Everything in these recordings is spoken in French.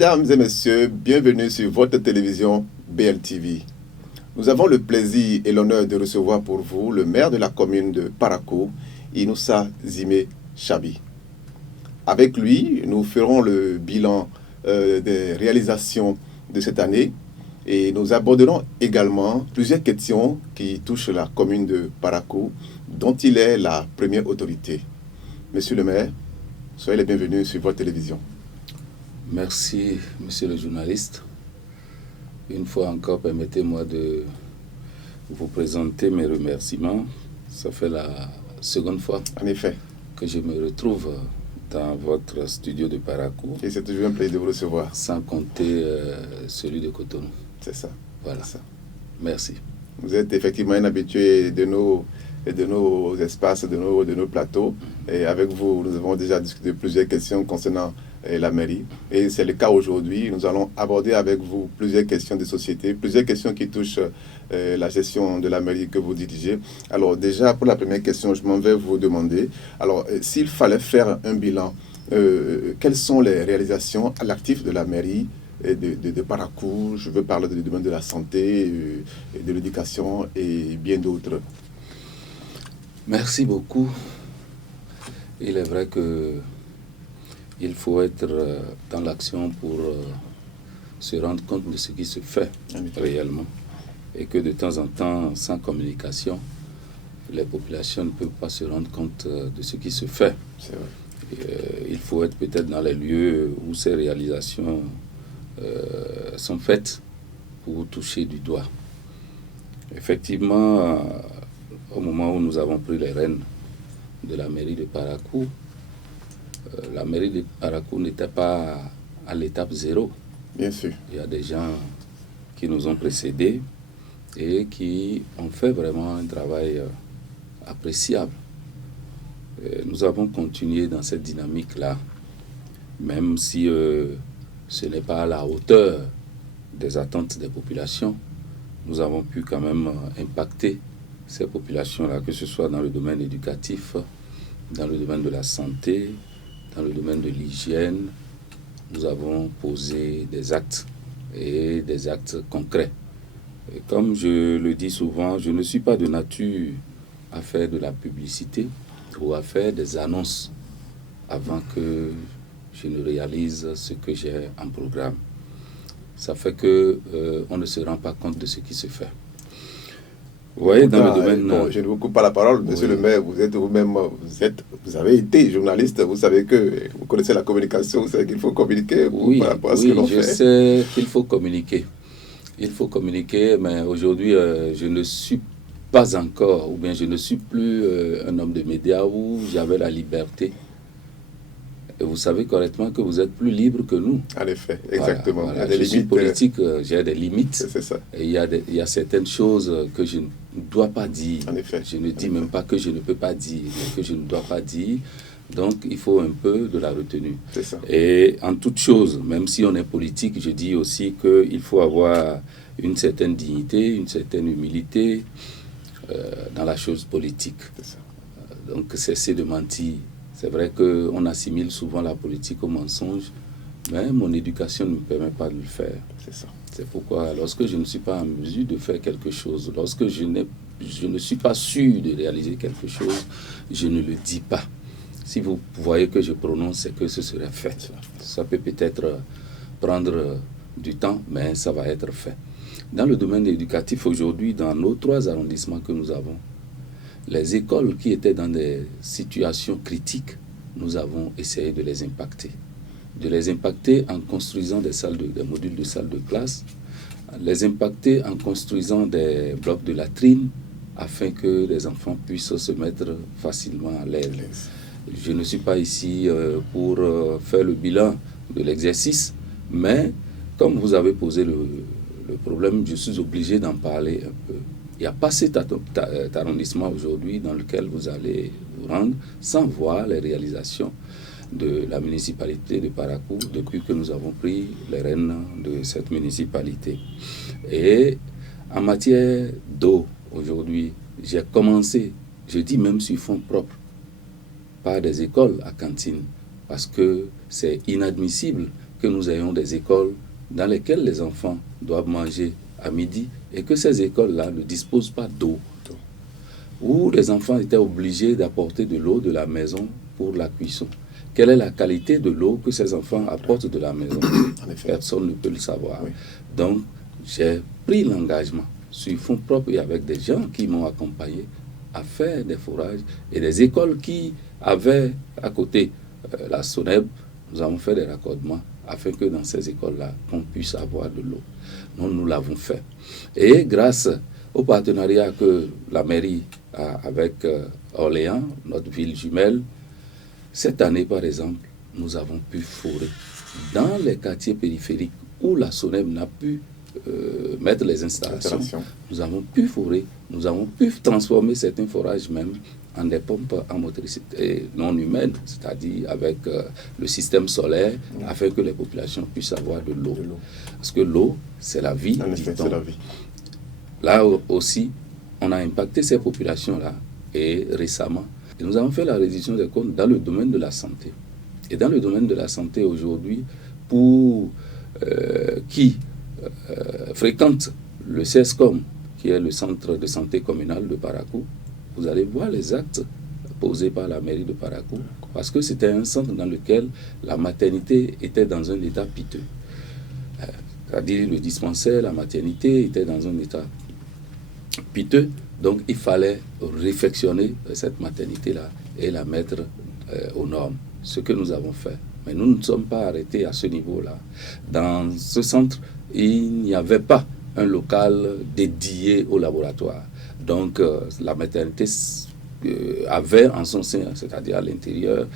Mesdames et messieurs, bienvenue sur votre télévision BLTV. Nous avons le plaisir et l'honneur de recevoir pour vous le maire de la commune de Parakou, Inoussa Zimé Chabi. Avec lui, nous ferons le bilan des réalisations de cette année et nous aborderons également plusieurs questions qui touchent la commune de Parakou, dont il est la première autorité. Monsieur le maire, soyez les bienvenus sur votre télévision. Merci, monsieur le journaliste. Une fois encore, permettez-moi de vous présenter mes remerciements. Ça fait la seconde fois En effet. que je me retrouve dans votre studio de Parakou. Et c'est toujours un plaisir de vous recevoir. Sans compter celui de Cotonou. C'est ça. Voilà. C'est ça. Merci. Vous êtes effectivement un habitué de nos espaces, de nos plateaux. Et avec vous, nous avons déjà discuté plusieurs questions concernant la mairie. Et c'est le cas aujourd'hui. Nous allons aborder avec vous plusieurs questions de société, plusieurs questions qui touchent la gestion de la mairie que vous dirigez. Alors déjà, pour la première question, je m'en vais vous demander, alors s'il fallait faire un bilan, quelles sont les réalisations à l'actif de la mairie de Parakou? Je veux parler du domaine de la santé, de l'éducation et bien d'autres. Merci beaucoup. Il est vrai que il faut être dans l'action pour se rendre compte de ce qui se fait réellement. Et que de temps en temps, sans communication, les populations ne peuvent pas se rendre compte de ce qui se fait. C'est vrai. Il faut être peut-être dans les lieux où ces réalisations sont faites pour toucher du doigt. Effectivement, au moment où nous avons pris les rênes de la mairie de Parakou, la mairie de Parakou n'était pas à l'étape 0. Bien sûr. Il y a des gens qui nous ont précédés et qui ont fait vraiment un travail appréciable. Nous avons continué dans cette dynamique-là, même si ce n'est pas à la hauteur des attentes des populations. Nous avons pu quand même impacter ces populations-là, que ce soit dans le domaine éducatif, dans le domaine de la santé, dans le domaine de l'hygiène. Nous avons posé des actes et des actes concrets. Et comme je le dis souvent, je ne suis pas de nature à faire de la publicité ou à faire des annonces avant que je ne réalise ce que j'ai en programme. Ça fait que on ne se rend pas compte de ce qui se fait. Vous voyez, dans le domaine... Bon, je ne vous coupe pas la parole, monsieur le maire, vous êtes vous-même, vous avez été journaliste, vous savez que vous connaissez la communication, vous savez qu'il faut communiquer par rapport à ce que l'on fait. Oui, je sais qu'il faut communiquer. Il faut communiquer, mais aujourd'hui, je ne suis pas encore, ou bien je ne suis plus un homme de médias où j'avais la liberté. Et vous savez correctement que vous êtes plus libre que nous. En effet, exactement. Voilà. Il y a des limites. Je suis politique, j'ai des limites. C'est ça. Et il y a certaines choses que je ne dois pas dire. En effet. Je ne dis même pas que je ne peux pas dire, mais que je ne dois pas dire. Donc, il faut un peu de la retenue. C'est ça. Et en toute chose, même si on est politique, je dis aussi qu'il faut avoir une certaine dignité, une certaine humilité dans la chose politique. C'est ça. Donc, cesser de mentir. C'est vrai qu'on assimile souvent la politique au mensonge, mais mon éducation ne me permet pas de le faire. C'est ça. C'est pourquoi, lorsque je ne suis pas en mesure de faire quelque chose, lorsque je ne suis pas sûr de réaliser quelque chose, je ne le dis pas. Si vous voyez que je prononce, c'est que ce serait fait. Ça peut peut-être prendre du temps, mais ça va être fait. Dans le domaine éducatif, aujourd'hui, dans nos 3 arrondissements que nous avons, les écoles qui étaient dans des situations critiques, nous avons essayé de les impacter. De les impacter en construisant des modules de salles de classe, les impacter en construisant des blocs de latrines afin que les enfants puissent se mettre facilement à l'aise. Je ne suis pas ici pour faire le bilan de l'exercice, mais comme vous avez posé le problème, je suis obligé d'en parler un peu. Il n'y a pas cet arrondissement aujourd'hui dans lequel vous allez vous rendre sans voir les réalisations de la municipalité de Parakou depuis que nous avons pris les rênes de cette municipalité. Et en matière d'eau, aujourd'hui, j'ai commencé, je dis même sur fonds propres, par des écoles à cantine, parce que c'est inadmissible que nous ayons des écoles dans lesquelles les enfants doivent manger à midi et que ces écoles-là ne disposent pas d'eau, où les enfants étaient obligés d'apporter de l'eau de la maison pour la cuisson. Quelle est la qualité de l'eau que ces enfants apportent de la maison? Personne ne peut le savoir. Oui. Donc, j'ai pris l'engagement sur fonds propres et avec des gens qui m'ont accompagné à faire des forages et des écoles qui avaient à côté la SONEB. Nous avons fait des raccordements afin que dans ces écoles-là, on puisse avoir de l'eau. Nous l'avons fait. Et grâce au partenariat que la mairie a avec Orléans, notre ville jumelle, cette année, par exemple, nous avons pu forer dans les quartiers périphériques où la SONEB n'a pu mettre les installations. Nous avons pu forer, nous avons pu transformer certains forages même en des pompes en motricité non humaine, c'est-à-dire avec le système solaire, afin que les populations puissent avoir de l'eau. Parce que l'eau, c'est la vie. En effet, c'est la vie. Là aussi, on a impacté ces populations-là, et récemment, et nous avons fait la réduction des comptes dans le domaine de la santé. Et dans le domaine de la santé aujourd'hui, pour qui fréquente le CESCOM, qui est le centre de santé communal de Parakou, vous allez voir les actes posés par la mairie de Parakou, parce que c'était un centre dans lequel la maternité était dans un état piteux. C'est-à-dire le dispensaire, la maternité était dans un état piteux, donc il fallait réfectionner cette maternité-là et la mettre aux normes, ce que nous avons fait. Mais nous ne sommes pas arrêtés à ce niveau-là. Dans ce centre, il n'y avait pas un local dédié au laboratoire. Donc la maternité avait en son sein, c'est-à-dire à l'intérieur,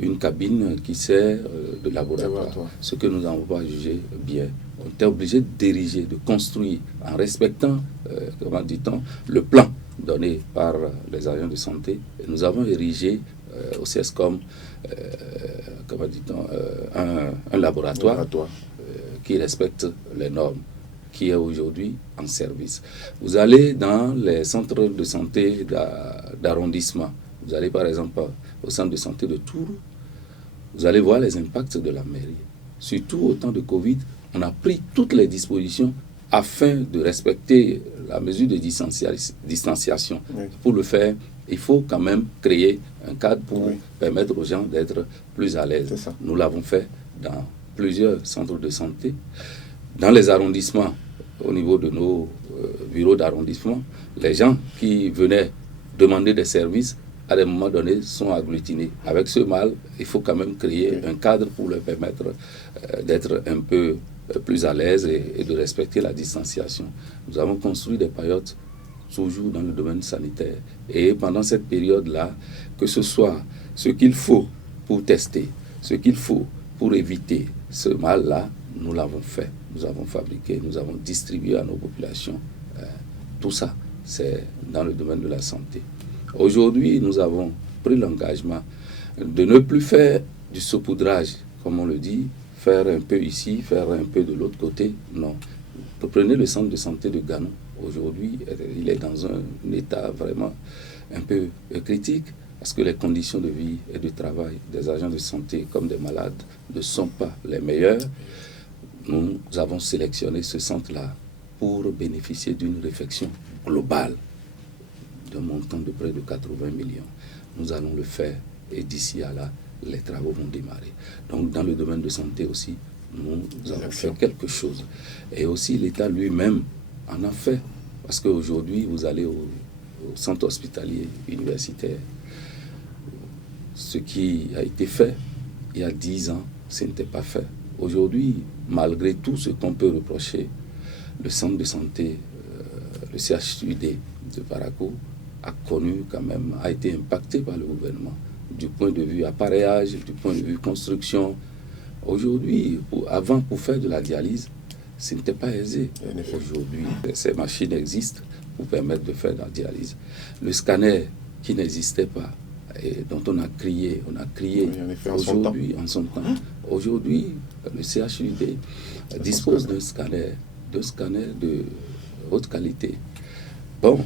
une cabine qui sert de laboratoire, ce que nous n'avons pas jugé bien. On était obligé d'ériger, de construire, en respectant, comment dit-on, le plan donné par les agents de santé. Et nous avons érigé au CESCOM, comment dit-on, un laboratoire qui respecte les normes, qui est aujourd'hui en service. Vous allez dans les centres de santé d'arrondissement. Vous allez par exemple au centre de santé de Tours. Vous allez voir les impacts de la mairie. Surtout au temps de Covid, on a pris toutes les dispositions afin de respecter la mesure de distanciation. Oui. Pour le faire, il faut quand même créer un cadre pour permettre aux gens d'être plus à l'aise. Nous l'avons fait dans plusieurs centres de santé. Dans les arrondissements, au niveau de nos bureaux d'arrondissement, les gens qui venaient demander des services, à des moments donnés, sont agglutinés. Avec ce mal, il faut quand même créer un cadre pour leur permettre d'être un peu plus à l'aise et de respecter la distanciation. Nous avons construit des paillotes toujours dans le domaine sanitaire. Et pendant cette période-là, que ce soit ce qu'il faut pour tester, ce qu'il faut pour éviter ce mal-là, nous l'avons fait. Nous avons fabriqué, nous avons distribué à nos populations. Tout ça, c'est dans le domaine de la santé. Aujourd'hui, nous avons pris l'engagement de ne plus faire du saupoudrage, comme on le dit, faire un peu ici, faire un peu de l'autre côté. Non. Vous prenez le centre de santé de Gano. Aujourd'hui, il est dans un état vraiment un peu critique, parce que les conditions de vie et de travail des agents de santé comme des malades ne sont pas les meilleures. Nous avons sélectionné ce centre-là pour bénéficier d'une réflexion globale d'un montant de près de 80 millions. Nous allons le faire et d'ici à là, les travaux vont démarrer. Donc dans le domaine de santé aussi, nous avons fait quelque chose. Et aussi l'État lui-même en a fait. Parce qu'aujourd'hui, vous allez au centre hospitalier universitaire. Ce qui a été fait il y a 10 ans, ce n'était pas fait. Aujourd'hui, malgré tout ce qu'on peut reprocher, le centre de santé, le CHUD de Parakou, a connu quand même, a été impacté par le gouvernement du point de vue appareillage, du point de vue construction. Aujourd'hui, avant, pour faire de la dialyse, ce n'était pas aisé. Aujourd'hui, ces machines existent pour permettre de faire de la dialyse. Le scanner qui n'existait pas, et dont on a crié aujourd'hui, en son temps. Aujourd'hui, le CHUD dispose d'un scanner de haute qualité. Bon,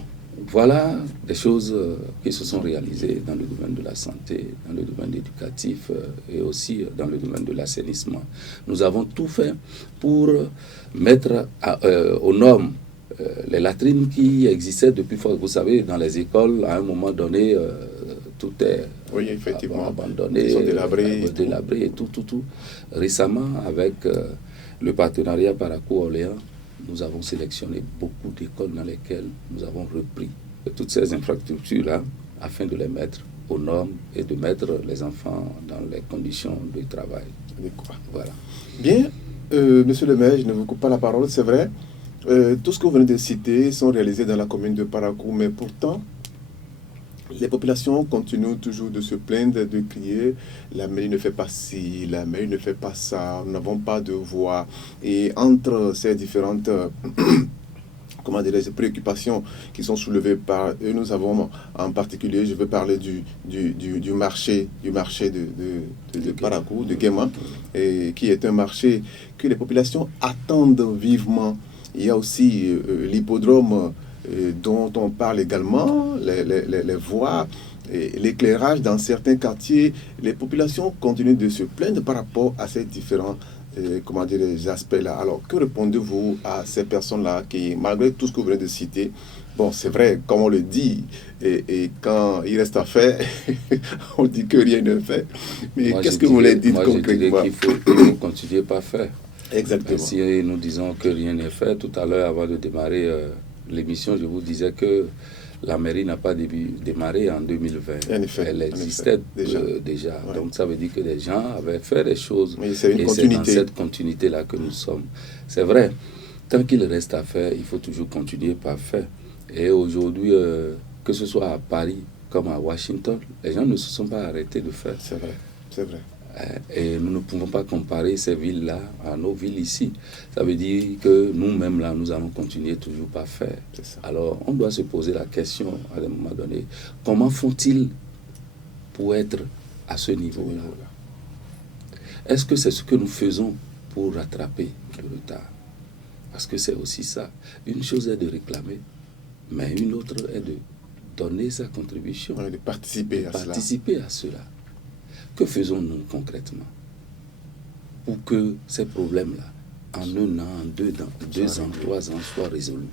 Voilà des choses qui se sont réalisées dans le domaine de la santé, dans le domaine éducatif et aussi dans le domaine de l'assainissement. Nous avons tout fait pour mettre aux normes les latrines qui existaient depuis fort. Vous savez, dans les écoles, à un moment donné, tout est abandonné, ils sont délabrés, délabré et tout. Récemment, avec le partenariat Parakou-Orléans, nous avons sélectionné beaucoup d'écoles dans lesquelles nous avons repris toutes ces infrastructures-là afin de les mettre aux normes et de mettre les enfants dans les conditions de travail. Voilà. Bien, monsieur le maire, je ne vous coupe pas la parole, c'est vrai. Tout ce que vous venez de citer sont réalisés dans la commune de Parakou, mais pourtant, les populations continuent toujours de se plaindre, de crier « la mairie ne fait pas ci, la mairie ne fait pas ça, nous n'avons pas de voix ». Et entre ces différentes préoccupations qui sont soulevées par eux, nous avons en particulier, je veux parler du marché de Parakou, de Guéma, et qui est un marché que les populations attendent vivement. Il y a aussi l'hippodrome dont on parle également, les voies, l'éclairage dans certains quartiers. Les populations continuent de se plaindre par rapport à ces différents aspects-là. Alors, que répondez-vous à ces personnes-là qui, malgré tout ce que vous venez de citer, bon, c'est vrai, comme on le dit, et quand il reste à faire, on dit que rien ne fait. Mais qu'est-ce que vous les dites concrètement? Moi, je dirais qu'il faut continuer par faire. Exactement. Si nous disons que rien n'est fait, tout à l'heure, avant de démarrer l'émission, je vous disais que la mairie n'a pas démarré en 2020. En effet, elle existait déjà. Ouais. Donc ça veut dire que les gens avaient fait des choses. Mais c'est une continuité. C'est dans cette continuité-là que nous sommes. C'est vrai, tant qu'il reste à faire, il faut toujours continuer par faire. Et aujourd'hui, que ce soit à Paris comme à Washington, les gens ne se sont pas arrêtés de faire. C'est vrai, c'est vrai. Et nous ne pouvons pas comparer ces villes-là à nos villes ici. Ça veut dire que nous-mêmes, là, nous allons continuer toujours par faire. Alors, on doit se poser la question, à un moment donné, comment font-ils pour être à ce niveau-là? Est-ce que c'est ce que nous faisons pour rattraper le retard? Parce que c'est aussi ça. Une chose est de réclamer, mais une autre est de donner sa contribution. De participer à cela. Que faisons-nous concrètement pour que ces problèmes-là, en 1 an, en 2 ans, 3 ans, soient résolus?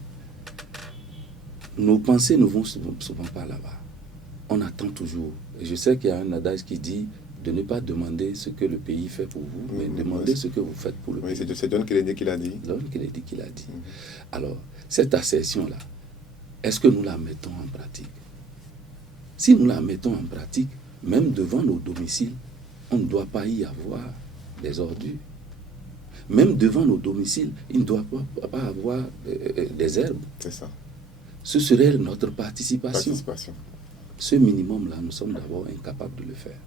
Nos pensées ne vont souvent pas là-bas. On attend toujours. Et je sais qu'il y a un adage qui dit de ne pas demander ce que le pays fait pour vous, mais demander ce que vous faites pour le pays. C'est John Kennedy qui l'a dit. John Kennedy qui l'a dit. Alors, cette assertion-là, est-ce que nous la mettons en pratique? Si nous la mettons en pratique, même devant nos domiciles, on ne doit pas y avoir des ordures. Même devant nos domiciles, il ne doit pas avoir des herbes. C'est ça. Ce serait notre participation. Ce minimum-là, nous sommes d'abord incapables de le faire.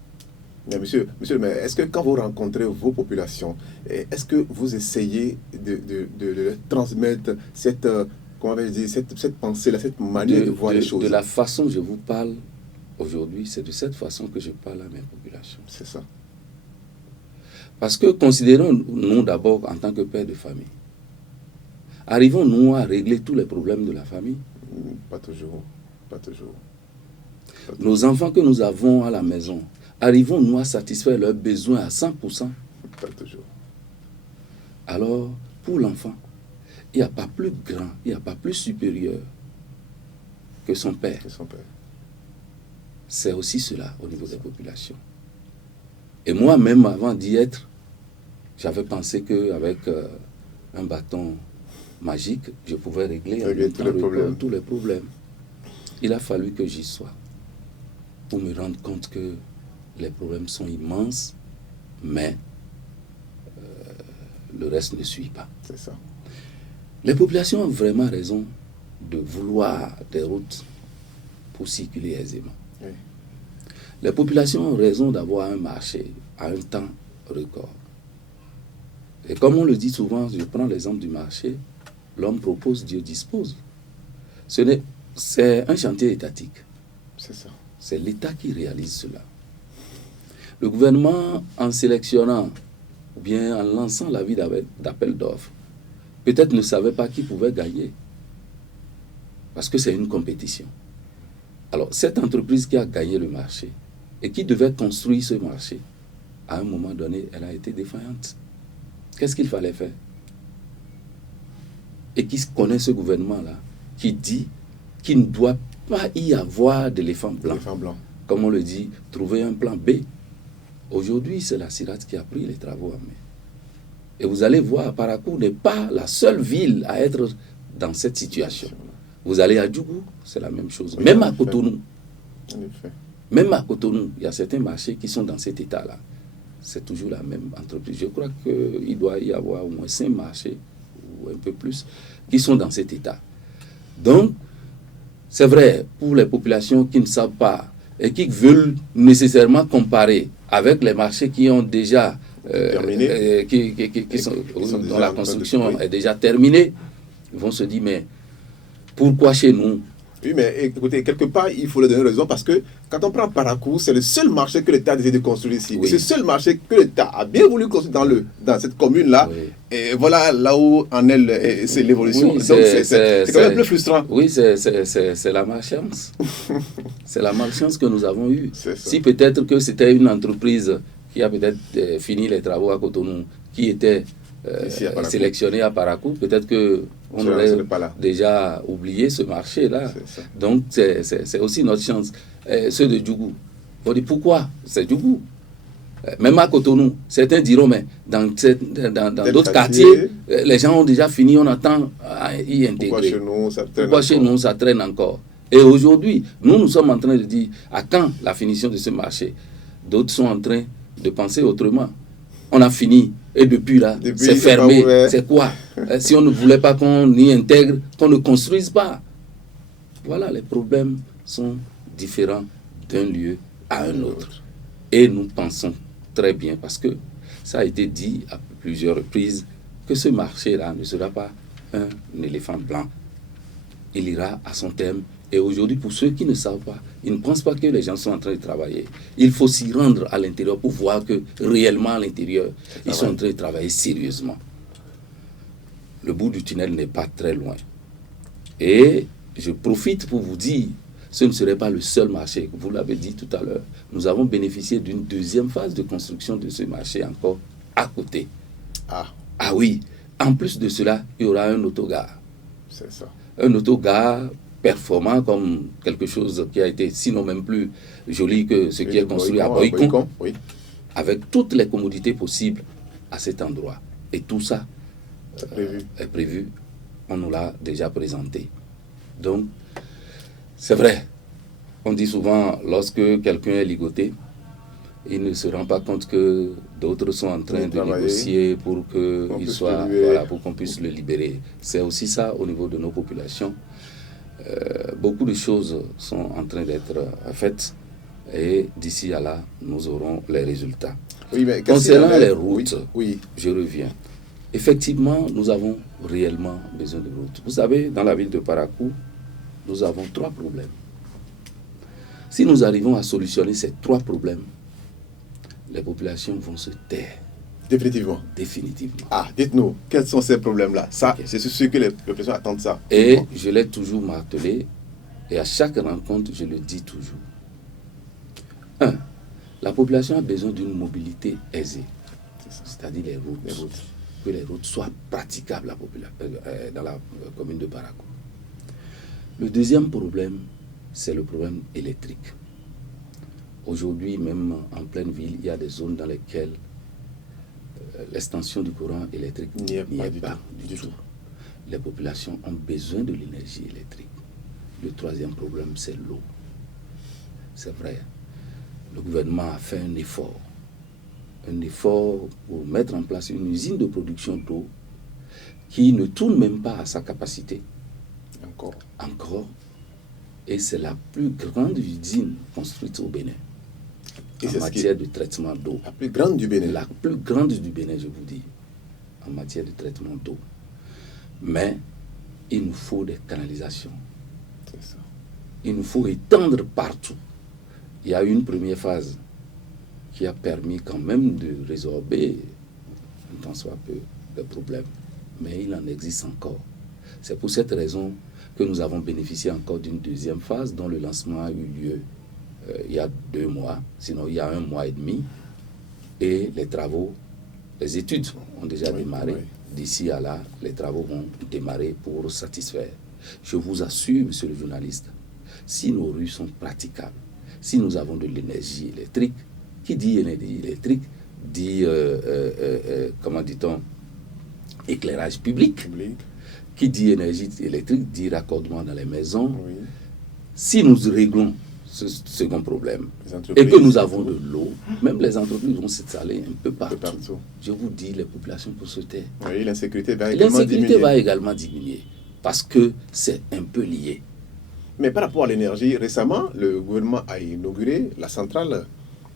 Mais monsieur le maire, est-ce que quand vous rencontrez vos populations, est-ce que vous essayez de transmettre cette pensée-là, cette manière de voir les choses? De la façon dont je vous parle aujourd'hui, c'est de cette façon que je parle à mes populations. C'est ça. Parce que considérons-nous d'abord en tant que père de famille. Arrivons-nous à régler tous les problèmes de la famille? Pas toujours. Nos enfants que nous avons à la maison, arrivons-nous à satisfaire leurs besoins à 100%? Pas toujours. Alors, pour l'enfant, il n'y a pas plus grand, il n'y a pas plus supérieur que son père. C'est aussi cela au niveau des populations. Et moi-même, avant d'y être, j'avais pensé qu'avec un bâton magique, je pouvais régler tous les problèmes. Il a fallu que j'y sois pour me rendre compte que les problèmes sont immenses, mais le reste ne suit pas. C'est ça. Les populations ont vraiment raison de vouloir des routes pour circuler aisément. Oui. Les populations ont raison d'avoir un marché à un temps record. Et comme on le dit souvent, je prends l'exemple du marché, l'homme propose, Dieu dispose. C'est un chantier étatique. C'est ça. C'est l'État qui réalise cela. Le gouvernement, en sélectionnant ou bien en lançant l'avis d'appel d'offres, peut-être ne savait pas qui pouvait gagner. parce que c'est une compétition. Alors, cette entreprise qui a gagné le marché et qui devait construire ce marché, à un moment donné, elle a été défaillante. Qu'est-ce qu'il fallait faire? Et qui connaît ce gouvernement-là, qui dit qu'il ne doit pas y avoir d'éléphant blanc. Comme on le dit, trouver un plan B. Aujourd'hui, c'est la CIRAT qui a pris les travaux en main. Et vous allez voir, Parakou n'est pas la seule ville à être dans cette situation. Vous allez à Djougou, c'est la même chose. Même à Cotonou. Même à Cotonou, il y a certains marchés qui sont dans cet état-là. C'est toujours la même entreprise. Je crois qu'il doit y avoir au moins 5 marchés, ou un peu plus, qui sont dans cet état. Donc, c'est vrai, pour les populations qui ne savent pas et qui veulent nécessairement comparer avec les marchés qui ont déjà terminé, dont la construction est déjà terminée, ils vont se dire, mais pourquoi chez nous? Oui, mais écoutez, quelque part, il faut leur donner raison parce que quand on prend Parakou, c'est le seul marché que l'État a décidé de construire ici. Oui. Et c'est le seul marché que l'État a bien voulu construire dans cette commune-là. Oui. Et voilà là où en est c'est l'évolution. Oui, donc c'est quand même plus frustrant. Oui, c'est la malchance. C'est la malchance que nous avons eue. Si peut-être que c'était une entreprise qui a peut-être fini les travaux à Cotonou, qui était sélectionné à Parakou, peut-être qu'on aurait déjà oublié ce marché-là. Donc, c'est aussi notre chance. Ceux de Djougou, on dit pourquoi? C'est Djougou. Même à Cotonou, certains diront, mais dans d'autres quartiers, les gens ont déjà fini, on attend à y intégrer. Pourquoi chez nous, ça traîne encore? Et aujourd'hui, nous sommes en train de dire, à quand la finition de ce marché? D'autres sont en train de penser autrement. On a fini. Et depuis là, c'est fermé. C'est quoi? Si on ne voulait pas qu'on y intègre, qu'on ne construise pas. Voilà, les problèmes sont différents d'un lieu à un autre. Et nous pensons très bien, parce que ça a été dit à plusieurs reprises, que ce marché-là ne sera pas un éléphant blanc. Il ira à son terme. Et aujourd'hui, pour ceux qui ne savent pas, ils ne pensent pas que les gens sont en train de travailler. Il faut s'y rendre à l'intérieur pour voir que réellement à l'intérieur, ils sont en train de travailler sérieusement. Le bout du tunnel n'est pas très loin. Et je profite pour vous dire, ce ne serait pas le seul marché. Vous l'avez dit tout à l'heure. Nous avons bénéficié d'une deuxième phase de construction de ce marché encore à côté. Ah oui. En plus de cela, il y aura un autogare. C'est ça. Un autogare performant, comme quelque chose qui a été sinon même plus joli que ce qui est construit à Boycon, oui. Avec toutes les commodités possibles à cet endroit. Et tout ça est prévu. On nous l'a déjà présenté. Donc, c'est vrai. On dit souvent, lorsque quelqu'un est ligoté, il ne se rend pas compte que d'autres sont en train de négocier pour pour qu'on puisse le libérer. C'est aussi ça au niveau de nos populations. Beaucoup de choses sont en train d'être faites et d'ici à là, nous aurons les résultats. Oui, mais concernant les routes, je reviens. Effectivement, nous avons réellement besoin de routes. Vous savez, dans la ville de Parakou, nous avons 3 problèmes. Si nous arrivons à solutionner ces 3 problèmes, les populations vont se taire. Définitivement. Définitivement. Dites-nous, quels sont ces problèmes-là? Ça, c'est sûr que les populations attendent ça. Et je l'ai toujours martelé, et à chaque rencontre, je le dis toujours. 1. La population a besoin d'une mobilité aisée, c'est-à-dire les routes. Que les routes soient praticables dans la commune de Parakou. Le deuxième problème, c'est le problème électrique. Aujourd'hui, même en pleine ville, il y a des zones dans lesquelles l'extension du courant électrique n'y est pas du tout. Les populations ont besoin de l'énergie électrique. Le troisième problème, c'est l'eau. C'est vrai. Le gouvernement a fait un effort pour mettre en place une usine de production d'eau qui ne tourne même pas à sa capacité. Encore. Et c'est la plus grande usine construite au Bénin. En matière de traitement d'eau. La plus grande du Bénin. La plus grande du Bénin, je vous dis, en matière de traitement d'eau. Mais il nous faut des canalisations. C'est ça. Il nous faut étendre partout. Il y a eu une première phase qui a permis quand même de résorber un tant soit peu de problèmes. Mais il en existe encore. C'est pour cette raison que nous avons bénéficié encore d'une deuxième phase dont le lancement a eu lieu il y a 2 mois, sinon il y a 1 mois et demi. Et les travaux, les études ont déjà démarré. D'ici à là, les travaux vont démarrer pour satisfaire. Je vous assure, monsieur le journaliste, si nos rues sont praticables, si nous avons de l'énergie électrique, qui dit énergie électrique dit, comment dit-on, éclairage public. Qui dit énergie électrique dit raccordement dans les maisons. Oui. Si nous réglons ce second problème et que nous avons de l'eau, même les entreprises vont s'installer un peu partout. Je vous dis, les populations pour se taire. Oui, l'insécurité va également diminuer parce que c'est un peu lié. Mais par rapport à l'énergie, récemment, le gouvernement a inauguré la centrale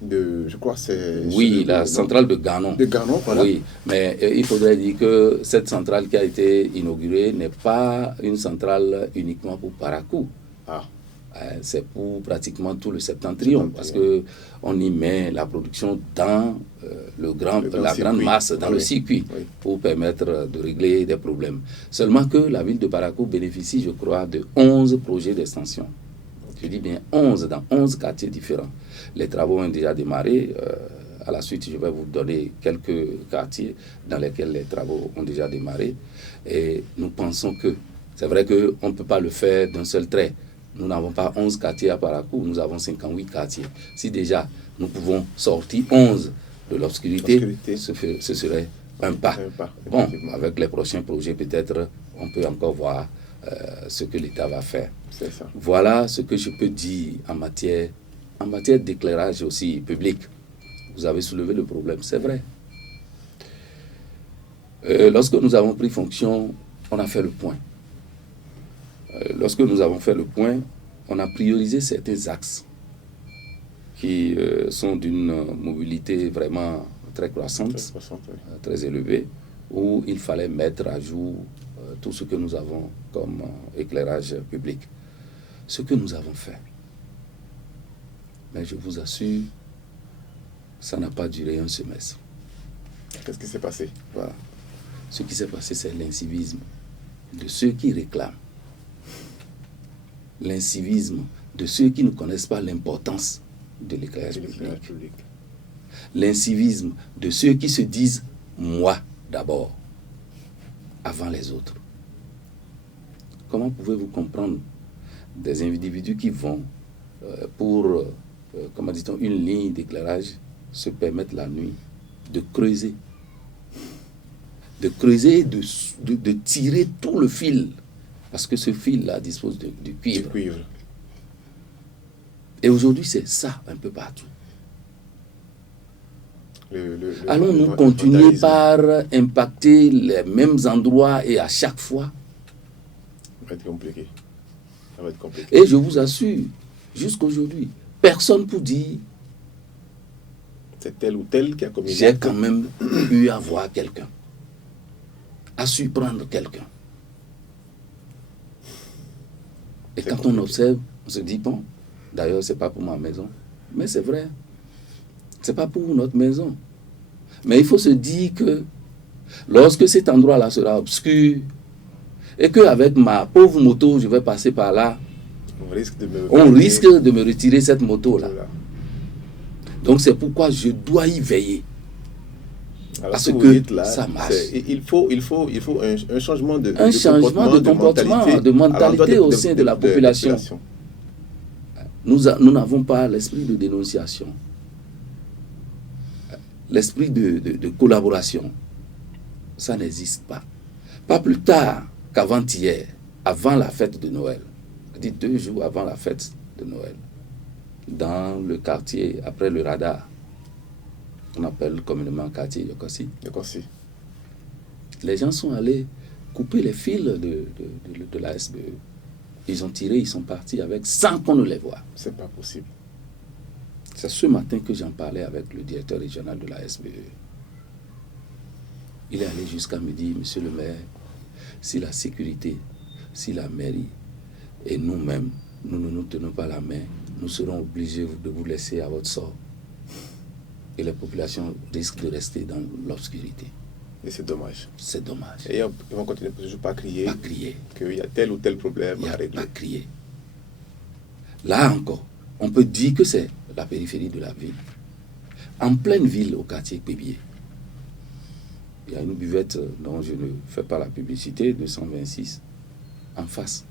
de, je crois c'est... Oui, la centrale de Ganon. De Ganon, voilà. Oui, mais il faudrait dire que cette centrale qui a été inaugurée n'est pas une centrale uniquement pour Parakou. Ah. C'est pour pratiquement tout le septentrion, parce qu'on y met la production dans la grande masse, dans le circuit, pour permettre de régler des problèmes. Seulement que la ville de Parakou bénéficie, je crois, de 11 projets d'extension. Je dis bien 11, dans 11 quartiers différents. Les travaux ont déjà démarré. À la suite, je vais vous donner quelques quartiers dans lesquels les travaux ont déjà démarré. Et nous pensons que, c'est vrai qu'on ne peut pas le faire d'un seul trait. Nous n'avons pas 11 quartiers à Parakou, nous avons 58 quartiers. Si déjà nous pouvons sortir 11 de l'obscurité, ce serait un pas. Bon, avec les prochains projets, peut-être, on peut encore voir ce que l'État va faire. C'est ça. Voilà ce que je peux dire en matière d'éclairage aussi public. Vous avez soulevé le problème, c'est vrai. Lorsque nous avons pris fonction, on a fait le point. Lorsque nous avons fait le point, on a priorisé certains axes qui sont d'une mobilité vraiment très croissante, très élevée, où il fallait mettre à jour tout ce que nous avons comme éclairage public. Ce que nous avons fait. Mais je vous assure, ça n'a pas duré un semestre. Qu'est-ce qui s'est passé? Voilà. Ce qui s'est passé, c'est l'incivisme de ceux qui réclament. L'incivisme de ceux qui ne connaissent pas l'importance de l'éclairage public. L'incivisme de ceux qui se disent « moi d'abord » avant les autres. Comment pouvez-vous comprendre des individus qui vont pour, comment dit-on, une ligne d'éclairage se permettre la nuit de creuser et de tirer tout le fil, parce que ce fil-là dispose du cuivre. Et aujourd'hui, c'est ça un peu partout. Allons-nous continuer par impacter les mêmes endroits et à chaque fois? Ça va être compliqué. Et je vous assure, jusqu'aujourd'hui, personne pour dire c'est tel ou tel qui a commis. J'ai quand même eu à voir quelqu'un, à surprendre quelqu'un. Et quand on observe, on se dit, bon, d'ailleurs, ce n'est pas pour ma maison. Mais c'est vrai, ce n'est pas pour notre maison. Mais il faut se dire que lorsque cet endroit-là sera obscur, et qu'avec ma pauvre moto, je vais passer par là, on risque de me retirer cette moto-là. Donc c'est pourquoi je dois y veiller. Alors, parce que là, ça marche. Il faut un changement de comportement, de mentalité au sein de la population. Nous n'avons pas l'esprit de dénonciation, l'esprit de collaboration. Ça n'existe pas. Pas plus tard qu'avant-hier, avant la fête de Noël, c'est-à-dire 2 jours avant la fête de Noël, dans le quartier, après le radar, on appelle communément quartier Yokossi. Les gens sont allés couper les fils de la SBE. Ils ont tiré, ils sont partis avec sans qu'on ne les voie. C'est pas possible. C'est ce matin que j'en parlais avec le directeur régional de la SBE. Il est allé jusqu'à me dire, monsieur le maire, si la sécurité, si la mairie et nous-mêmes, nous ne nous tenons pas la main, nous serons obligés de vous laisser à votre sort. Et les populations risquent de rester dans l'obscurité. Et c'est dommage. C'est dommage. Et ils vont continuer toujours pas à crier. Pas crier. Qu'il y a tel ou tel problème Il y à a régler. pas crier. Là encore, on peut dire que c'est la périphérie de la ville. En pleine ville, au quartier Pébier, il y a une buvette dont je ne fais pas la publicité, 226, en face.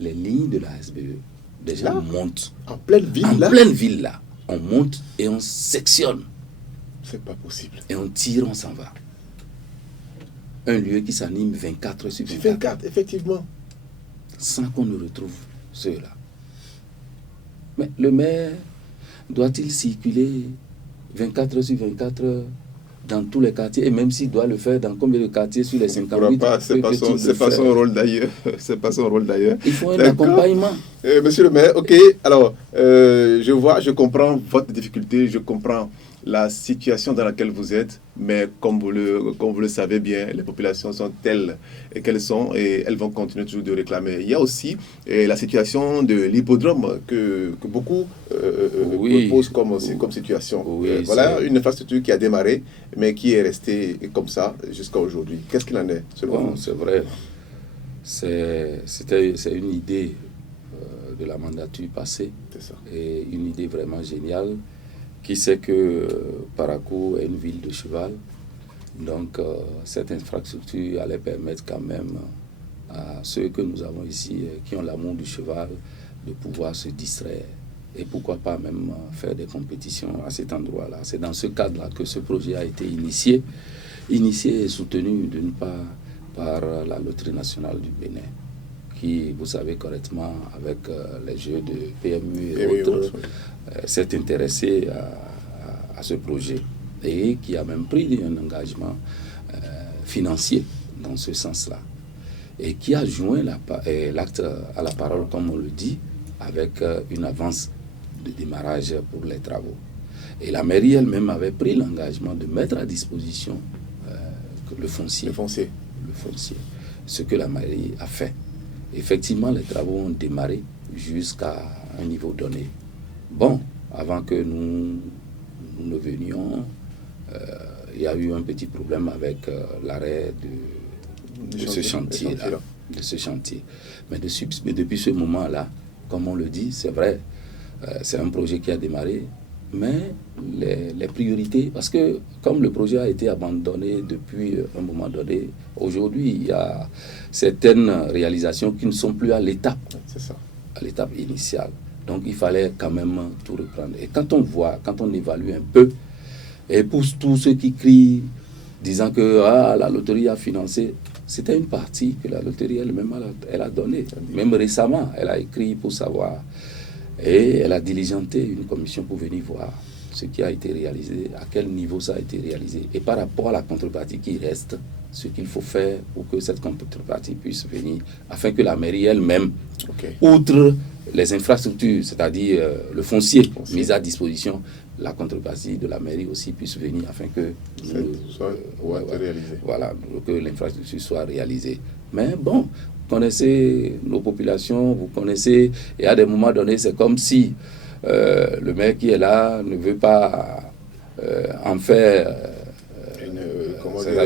Les lignes de la SBE, des gens montent. En pleine ville, En là pleine ville, là. On monte et on sectionne. C'est pas possible. Et on tire, on s'en va. Un lieu qui s'anime 24 heures sur 24. 24, effectivement. Sans qu'on ne retrouve ceux-là. Mais le maire doit-il circuler 24 heures sur 24 heures dans tous les quartiers, et même s'il doit le faire dans combien de quartiers sur les 58? C'est pas son rôle d'ailleurs. C'est pas son rôle d'ailleurs. Il faut un accompagnement. Monsieur le maire, ok. Alors, je comprends votre difficulté, je comprends la situation dans laquelle vous êtes, mais comme vous le savez bien, les populations sont telles qu'elles sont et elles vont continuer toujours de réclamer. Il y a aussi la situation de l'hippodrome que beaucoup posent comme situation. Oui, voilà une infrastructure qui a démarré, mais qui est restée comme ça jusqu'à aujourd'hui. Qu'est-ce qu'il en est selon vous? C'est vrai. C'est une idée de la mandature passée. C'est ça. Et une idée vraiment géniale. Qui sait que Parakou est une ville de cheval, donc cette infrastructure allait permettre quand même à ceux que nous avons ici, qui ont l'amour du cheval, de pouvoir se distraire et pourquoi pas même faire des compétitions à cet endroit-là. C'est dans ce cadre-là que ce projet a été initié et soutenu d'une part par la Loterie nationale du Bénin, qui, vous savez correctement, avec les jeux de PMU et autres, s'est intéressé à ce projet et qui a même pris un engagement financier dans ce sens-là et qui a joint l'acte à la parole, comme on le dit, avec une avance de démarrage pour les travaux. Et la mairie elle-même avait pris l'engagement de mettre à disposition le foncier. Ce que la mairie a fait. Effectivement, les travaux ont démarré jusqu'à un niveau donné. Bon, avant que nous ne venions, il y a eu un petit problème avec l'arrêt de ce chantier-là. Mais depuis ce moment-là, comme on le dit, c'est vrai, c'est un projet qui a démarré, mais les priorités, parce que comme le projet a été abandonné depuis un moment donné, aujourd'hui, il y a certaines réalisations qui ne sont plus à l'étape, à l'étape initiale. Donc, il fallait quand même tout reprendre. Et quand on évalue un peu, et pour tous ceux qui crient, disant que la loterie a financé, c'était une partie que la loterie elle-même elle a donnée. Même récemment, elle a écrit pour savoir. Et elle a diligenté une commission pour venir voir ce qui a été réalisé, à quel niveau ça a été réalisé. Et par rapport à la contrepartie qui reste, ce qu'il faut faire pour que cette contrepartie puisse venir, afin que la mairie elle-même, outre les infrastructures, c'est-à-dire le foncier mis à disposition, la contrepartie de la mairie aussi puisse venir afin que que l'infrastructure soit réalisée. Mais bon, vous connaissez nos populations, vous connaissez, et à des moments donnés, c'est comme si le maire qui est là ne veut pas en faire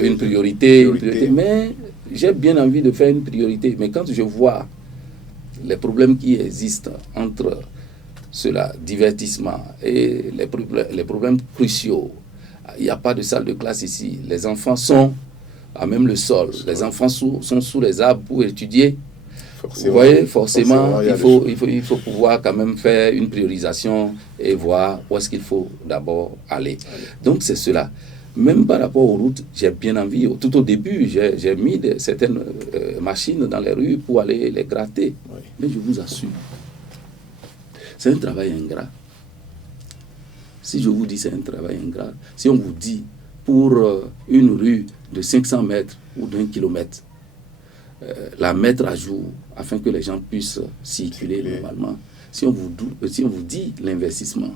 une priorité. Mais j'ai bien envie de faire une priorité. Mais quand je vois les problèmes qui existent entre cela, divertissement, et les problèmes cruciaux, il n'y a pas de salle de classe ici. Les enfants sont à même le sol. Les enfants sont sous les arbres pour étudier. Vous voyez, forcément il faut pouvoir quand même faire une priorisation et voir où est-ce qu'il faut d'abord aller. Donc c'est cela. Même par rapport aux routes, j'ai bien envie, tout au début, j'ai mis certaines machines dans les rues pour aller les gratter. Oui. Mais je vous assure, c'est un travail ingrat. Si je vous dis c'est un travail ingrat, si on vous dit pour une rue de 500 mètres ou d'1 kilomètre, la mettre à jour afin que les gens puissent circuler normalement, si on vous dit l'investissement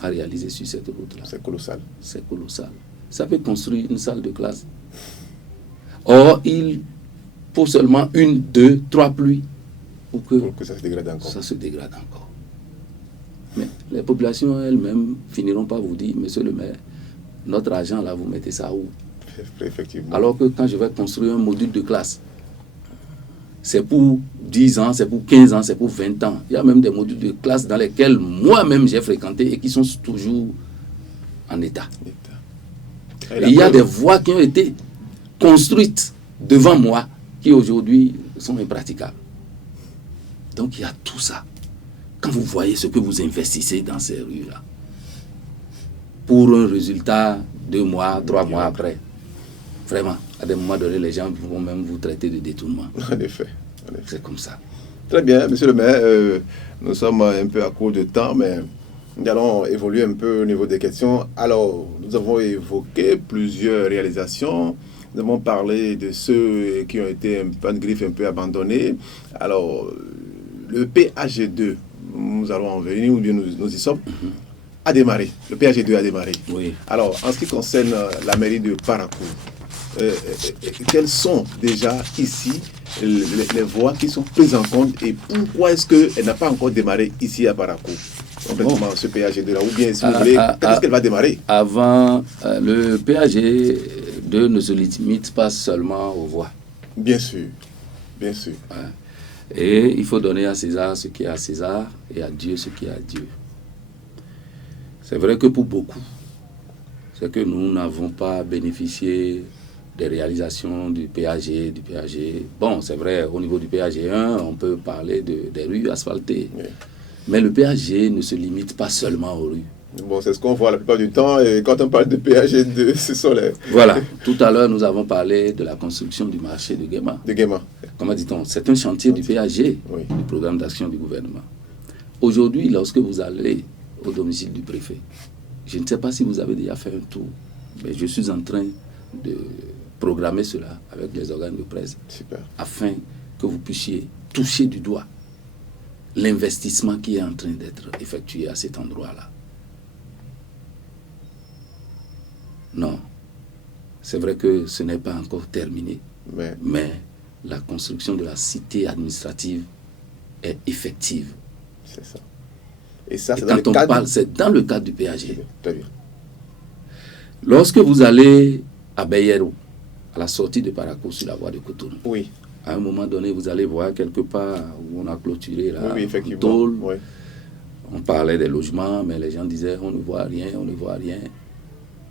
à réaliser sur cette route-là, c'est colossal. C'est colossal. Ça peut construire une salle de classe. Or, il faut seulement 1, 2, 3 pluies pour que ça se dégrade encore. Ça se dégrade encore. Mais les populations elles-mêmes finiront par vous dire, monsieur le maire, notre argent là, vous mettez ça où? Effectivement. Alors que quand je vais construire un module de classe, c'est pour 10 ans, c'est pour 15 ans, c'est pour 20 ans. Il y a même des modules de classe dans lesquels moi-même j'ai fréquenté et qui sont toujours en état. Et il y a des voies qui ont été construites devant moi qui aujourd'hui sont impraticables. Donc il y a tout ça. Quand vous voyez ce que vous investissez dans ces rues-là, pour un résultat 2 mois, 3 mois après, vraiment, à des moments donnés, les gens vont même vous traiter de détournement. En effet. C'est comme ça. Très bien, monsieur le maire, nous sommes un peu à court de temps, mais nous allons évoluer un peu au niveau des questions. Alors, nous avons évoqué plusieurs réalisations. Nous avons parlé de ceux qui ont été en griffe un peu abandonnés. Alors, le PAG2, nous allons en venir, ou bien nous y sommes, a démarré. Le PAG2 a démarré. Oui. Alors, en ce qui concerne la mairie de Parakou, quelles sont déjà ici les voies qui sont prises en compte et pourquoi est-ce qu'elle n'a pas encore démarré ici à Parakou? Complètement ce PAG2 là, ou bien si vous voulez, quand est-ce qu'elle va démarrer? Avant, le PAG2 ne se limite pas seulement aux voies. Bien sûr, bien sûr. Ouais. Et il faut donner à César ce qui est à César et à Dieu ce qui est à Dieu. C'est vrai que pour beaucoup, c'est que nous n'avons pas bénéficié des réalisations du PAG. Bon, c'est vrai, au niveau du PAG1, on peut parler des rues asphaltées. Oui. Mais le PAG ne se limite pas seulement aux rues. Bon, c'est ce qu'on voit la plupart du temps. Et quand on parle de PAG2, ce sont les... Voilà. Tout à l'heure, nous avons parlé de la construction du marché de Guéma. De Guéma. Comment dit-on? C'est un chantier du PAG, oui, du programme d'action du gouvernement. Aujourd'hui, lorsque vous allez au domicile du préfet, je ne sais pas si vous avez déjà fait un tour, mais je suis en train de programmer cela avec les organes de presse. Super. Afin que vous puissiez toucher du doigt l'investissement qui est en train d'être effectué à cet endroit-là. Non, c'est vrai que ce n'est pas encore terminé, mais la construction de la cité administrative est effective. C'est ça. Et ça, c'est quand on parle, c'est dans le cadre du PAG. Très bien. Lorsque vous allez à Bayero, à la sortie de Parakou sur la voie de Cotonou, oui, à un moment donné, vous allez voir quelque part où on a clôturé la tôle. Oui. On parlait des logements, mais les gens disaient on ne voit rien, on ne voit rien.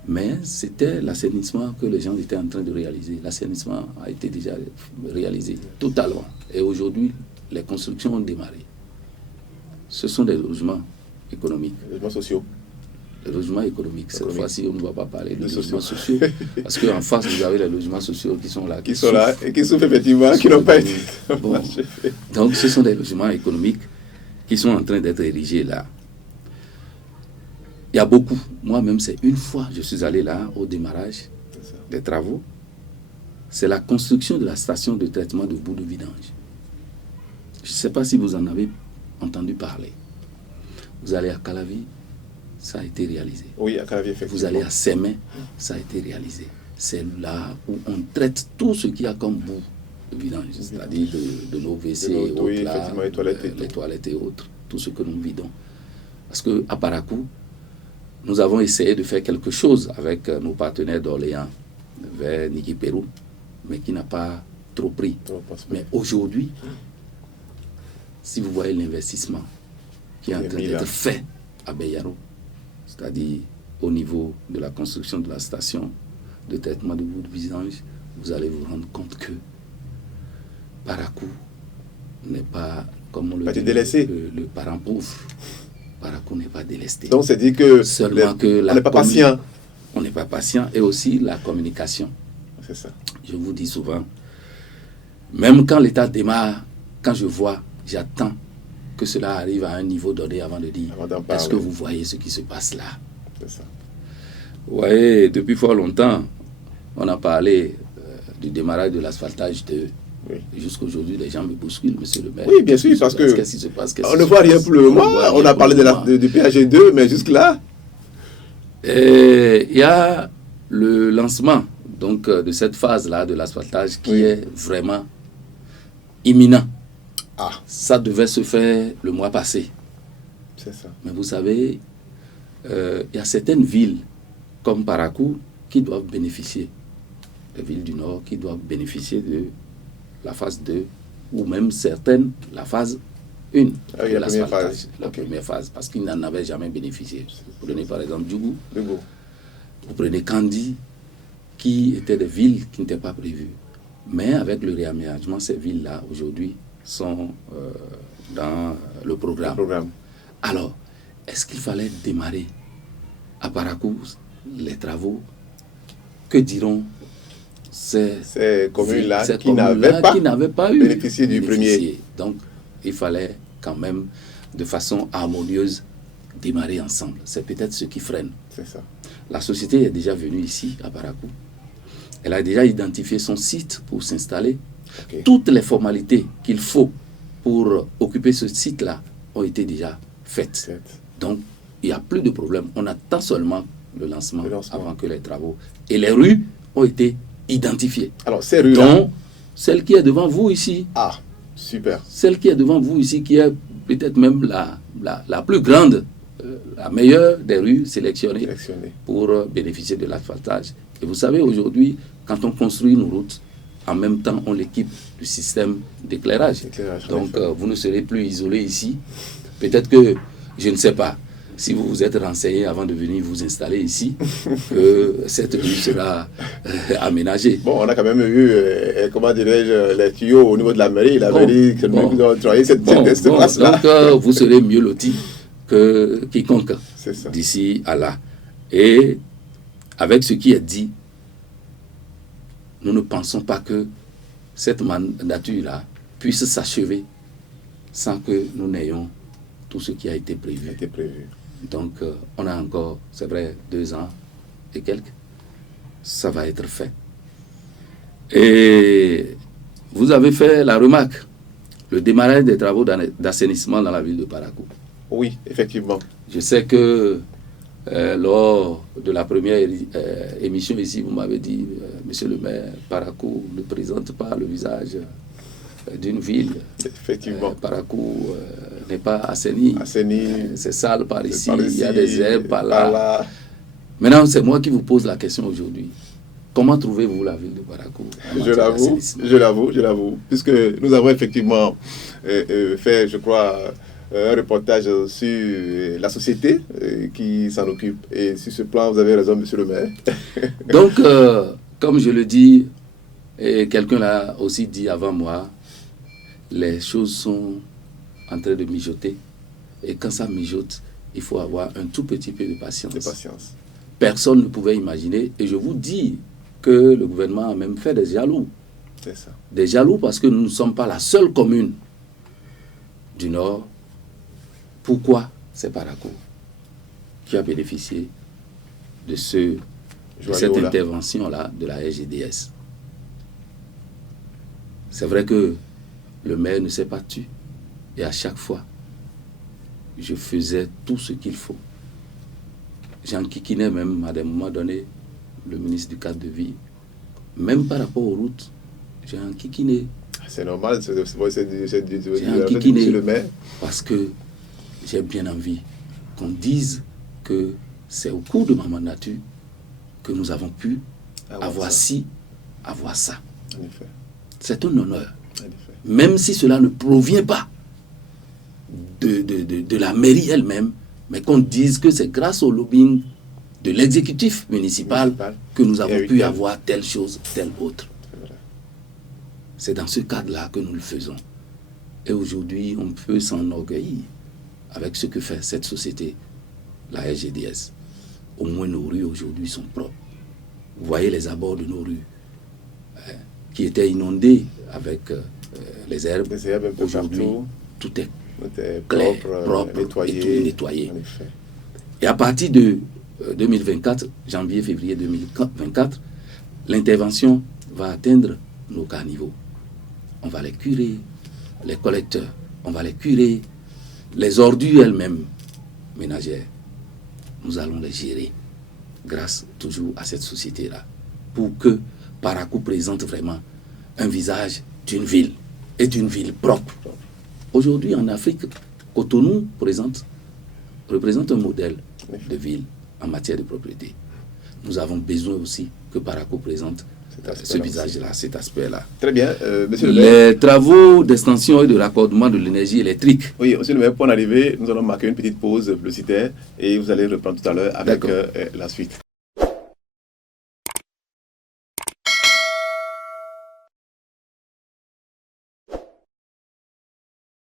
Mais c'était l'assainissement que les gens étaient en train de réaliser. L'assainissement a été déjà réalisé totalement. Et aujourd'hui, les constructions ont démarré. Ce sont des logements économiques. Les logements sociaux. Les logements économiques. Cette fois-ci, on ne va pas parler de logements sociaux. Parce qu'en face, vous avez les logements sociaux qui sont là. Qui sont là et qui souffrent effectivement, qui n'ont pas été. Bon. Donc, ce sont des logements économiques qui sont en train d'être érigés là. Il y a beaucoup. Moi-même, c'est une fois je suis allé là au démarrage des travaux. C'est la construction de la station de traitement de boue de vidange. Je ne sais pas si vous en avez entendu parler. Vous allez à Calavi, ça a été réalisé. Oui, à Calavi, effectivement. Vous allez à Sémé, ça a été réalisé. C'est là où on traite tout ce qu'il y a comme boue de vidange, c'est-à-dire de nos WC et autres, oui, là, les toilettes et autres, tout ce que nous vidons. Parce qu'à Parakou, nous avons essayé de faire quelque chose avec nos partenaires d'Orléans, vers Niki Pérou, mais qui n'a pas trop pris. Mais aujourd'hui, si vous voyez l'investissement qui est en train d'être fait à Bayaro, c'est-à-dire au niveau de la construction de la station de traitement de boue de vidange, vous allez vous rendre compte que Parakou n'est pas, comme on le dit, le parent pauvre. Parakou n'est pas délesté. Donc c'est dit que seulement que on n'est pas patient. On n'est pas patient et aussi la communication. C'est ça. Je vous dis souvent, même quand l'État démarre, quand je vois, j'attends que cela arrive à un niveau donné avant de dire est-ce que vous voyez ce qui se passe là? C'est ça. Vous voyez, depuis fort longtemps, on a parlé du démarrage de l'asphaltage de... Oui. Jusqu'aujourd'hui, les gens me bousculent, monsieur le maire. Oui, bien sûr, parce que qu'est-ce qui se passe, on ne voit rien pour le moment. On a parlé du PAG2, mais jusque-là... Il y a le lancement donc, de cette phase-là de l'asphaltage qui est vraiment imminent. Ah. Ça devait se faire le mois passé. C'est ça. Mais vous savez, il y a certaines villes, comme Parakou, qui doivent bénéficier les villes du Nord qui doivent bénéficier de la phase 2, ou même certaines, la phase 1 de la première phase. La première phase, parce qu'ils n'en avaient jamais bénéficié. Vous prenez par exemple Djougou, Djougou. vous prenez Kandi, qui étaient des villes qui n'étaient pas prévues. Mais avec le réaménagement, ces villes-là, aujourd'hui, sont dans le programme. Alors, est-ce qu'il fallait démarrer à Parakou les travaux? Que diront ces communes-là qui n'avaient pas bénéficié du premier? Donc, il fallait quand même, de façon harmonieuse, démarrer ensemble. C'est peut-être ce qui freine. C'est ça. La société est déjà venue ici, à Parakou. Elle a déjà identifié son site pour s'installer. Okay. Toutes les formalités qu'il faut pour occuper ce site-là ont été déjà faites. Donc, il n'y a plus de problème. On attend seulement le lancement avant que les travaux. Et les rues ont été identifiées. Alors, ces rues-là... Donc, celle qui est devant vous ici. Ah, super. Celle qui est devant vous ici, qui est peut-être même la plus grande, la meilleure des rues sélectionnées pour bénéficier de l'asphaltage. Et vous savez, aujourd'hui, quand on construit une route, en même temps, on l'équipe du système d'éclairage. Donc, vous ne serez plus isolé ici. Peut-être que, je ne sais pas, si vous vous êtes renseigné avant de venir vous installer ici, que cette rue sera aménagée. Bon, on a quand même eu, comment dirais-je, les tuyaux au niveau de la mairie. La mairie qui a travaillé cette place-là. Donc, vous serez mieux loti que quiconque d'ici à là. Et avec ce qui est dit, nous ne pensons pas que cette mandature-là puisse s'achever sans que nous n'ayons tout ce qui a été prévu. Donc, on a encore, c'est vrai, 2 ans et quelques. Ça va être fait. Et vous avez fait la remarque, le démarrage des travaux d'assainissement dans la ville de Parakou. Oui, effectivement. Je sais que lors de la première émission ici, vous m'avez dit, monsieur le maire, Parakou ne présente pas le visage d'une ville. Effectivement. Parakou n'est pas assaini. C'est sale par ici, il y a des herbes par là. Maintenant, c'est moi qui vous pose la question aujourd'hui. Comment trouvez-vous la ville de Parakou? Je l'avoue. Puisque nous avons effectivement fait, je crois, un reportage sur la société qui s'en occupe. Et sur ce plan, vous avez raison, monsieur le maire. Donc, comme je le dis, et quelqu'un l'a aussi dit avant moi, les choses sont en train de mijoter. Et quand ça mijote, il faut avoir un tout petit peu de patience. Personne ne pouvait imaginer. Et je vous dis que le gouvernement a même fait des jaloux. C'est ça. Des jaloux parce que nous ne sommes pas la seule commune du Nord. Pourquoi c'est Parakou qui a bénéficié de cette intervention-là de la RGDS? C'est vrai que le maire ne s'est pas tu. Et à chaque fois, je faisais tout ce qu'il faut. J'enquiquinais même à des moments donnés le ministre du cadre de vie. Même par rapport aux routes, j'ai enquiquiné. C'est normal, c'est le maire. Parce que j'ai bien envie qu'on dise que c'est au cours de ma mandature que nous avons pu avoir ci, avoir ça. C'est un honneur. Même si cela ne provient pas de la mairie elle-même, mais qu'on dise que c'est grâce au lobbying de l'exécutif municipal que nous avons pu avoir telle chose, telle autre. C'est dans ce cadre-là que nous le faisons. Et aujourd'hui, on peut s'enorgueillir avec ce que fait cette société, la RGDS. Au moins, nos rues aujourd'hui sont propres. Vous voyez les abords de nos rues qui étaient inondées avec les herbes. Aujourd'hui, tout est clair, propre nettoyé, et tout nettoyé. Et à partir de 2024, janvier-février 2024, l'intervention va atteindre nos caniveaux. On va les curer, les collecteurs, on va les curer, les ordures elles-mêmes ménagères. Nous allons les gérer grâce toujours à cette société-là pour que Parakou présente vraiment un visage d'une ville et d'une ville propre. Aujourd'hui, en Afrique, Cotonou représente un modèle de ville en matière de propriété. Nous avons besoin aussi que Parakou présente ce visage-là, cet aspect-là. Très bien. Monsieur le maire. Les travaux d'extension et de raccordement de l'énergie électrique. Oui, monsieur le maire, pour en arriver, nous allons marquer une petite pause publicitaire et vous allez reprendre tout à l'heure avec la suite.